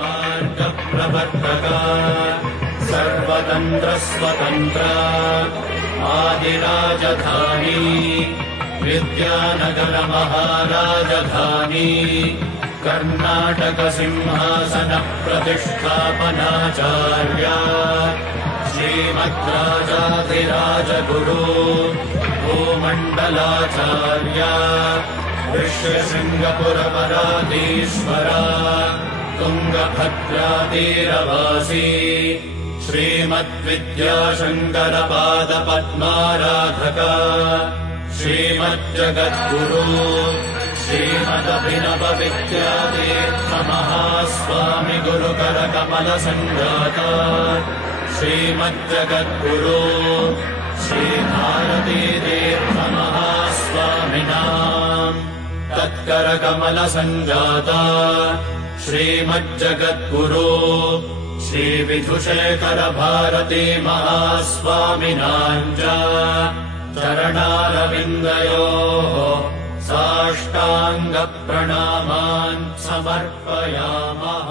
मार्गप्रवर्तका सर्वतन्त्रस्वतन्त्र आदिराजधानी विद्यानगर महाराजधानी कर्णाटकसिंहासन प्रतिष्ठापनाचार्या श्रीमद्राजाधिराजगुरु भूमण्डलाचार्या ऋष्यशृङ्गपुरपराधीश्वरा तुङ्गभद्रातीरवासी श्रीमद्विद्याशङ्करपादपद्माराधका श्रीमज्जगद्गुरु श्रीमदभिनवविद्यातीर्थमहास्वामि गुरुकरकमलसङ्घाता श्रीमज्जगद्गुरु श्रीभारतीतीर्थमहास्वामिनाम् तत्करकमलसञ्जाता श्रीमज्जगद्गुरु श्रीविधुशेखरभारती महास्वामिनाम् च चरणारविन्दयोः साष्टाङ्गप्रणामान् समर्पयामः।